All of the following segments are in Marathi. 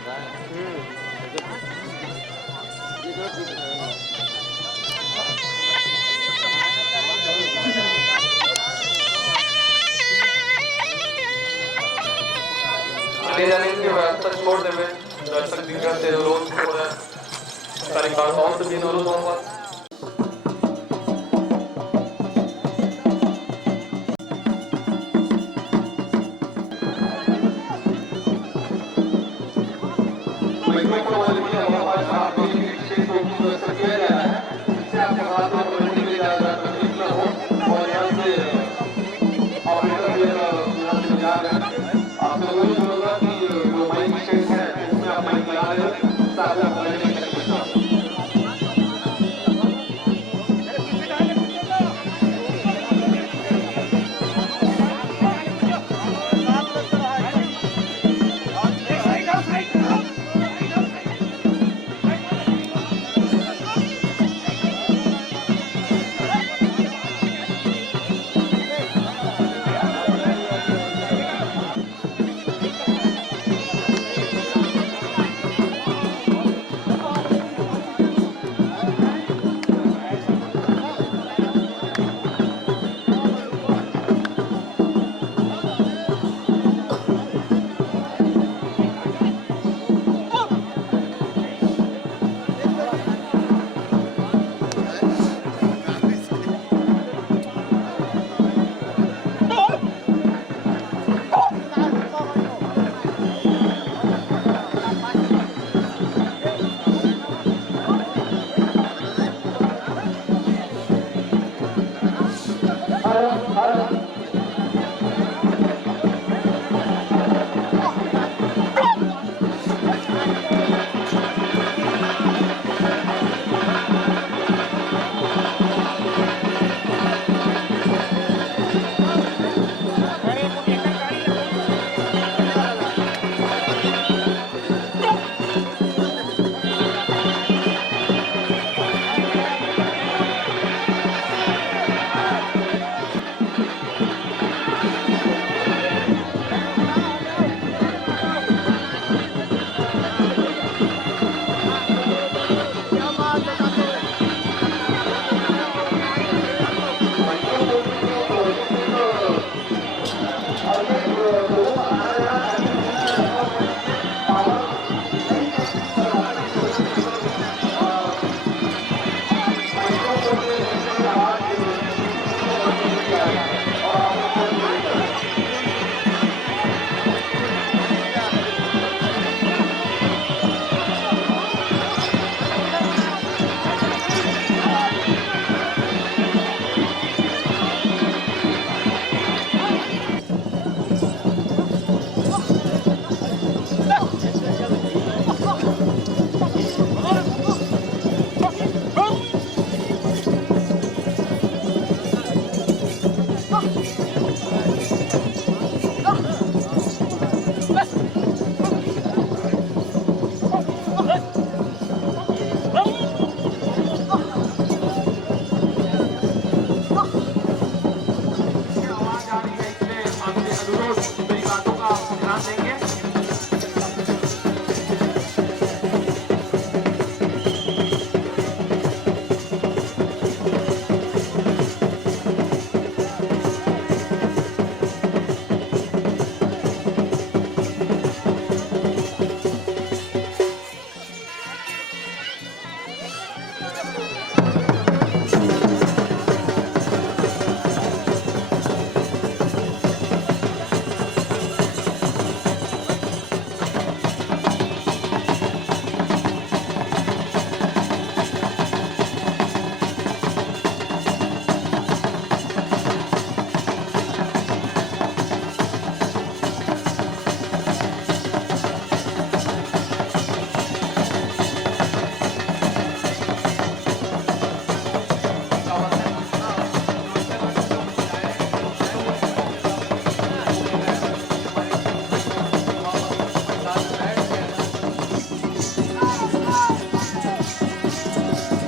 आगे जाने की व्यवस्था छोड़ देवे दर्शक दिग्गज से अनुरोध थोड़ा कार्यकर्ताओं से भी अनुरोध होगा।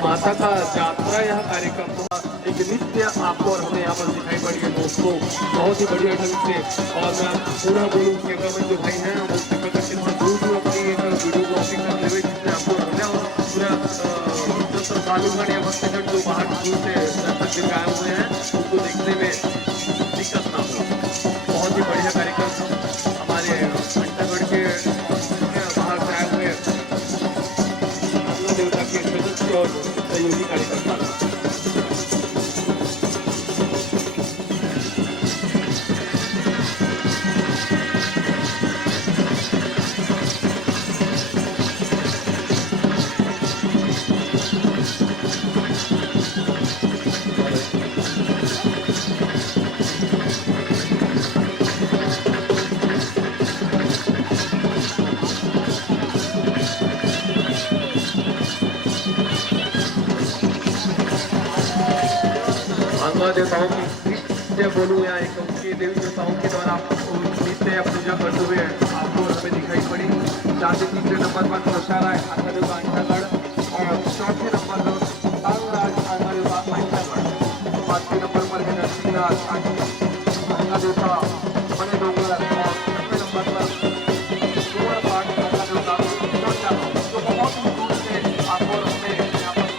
माता का यात्रा यह कार्यक्रम एक नित्य आपको और हमें यहाँ पर दिखाई पड़ी है दोस्तों, बहुत ही बढ़िया ढंग से। और मैं पूरा बोलूँ कैमरा मैन जो भाई हैं वो प्रदर्शित दूर अपनी दर्शन करते हुए जिससे आपको रखने और पूरा जो श्रद्धालुगण या भक्तगण जो बाहर दूर से दर्शक दिन आए हुए हैं उनको देखने में दिक्कत ना हो। बहुत ही बढ़िया कार्यक्रम हमारे घंटागढ़ के बाहर से आए हुए अन्ना देवता के सदस्य और सहयोगी कार्यकर्ता। अंगा देवताओं की नृत्य बोलूँ या एक उनके देवी देवताओं के द्वारा नृत्य या पूजा करते हुए आपको हमें दिखाई पड़ी। जहाँ से तीसरे नंबर पर प्रसार है अंगा देवता घंटागढ़ और चौथे नंबर पर अंगराज अंगा देवता घंटागढ़। पांचवें नंबर पर है नरसिंहराज अंगा देवता बने डोंगर और छठवें नंबर पर कुंवर पाठ अंगा देवता जो बहुत ही दूर से आपको हमें यहाँ पर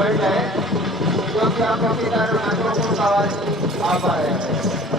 घट है, क्योंकि हम पक्षीदारों नाचों को आवाज आ पा रहे हैं।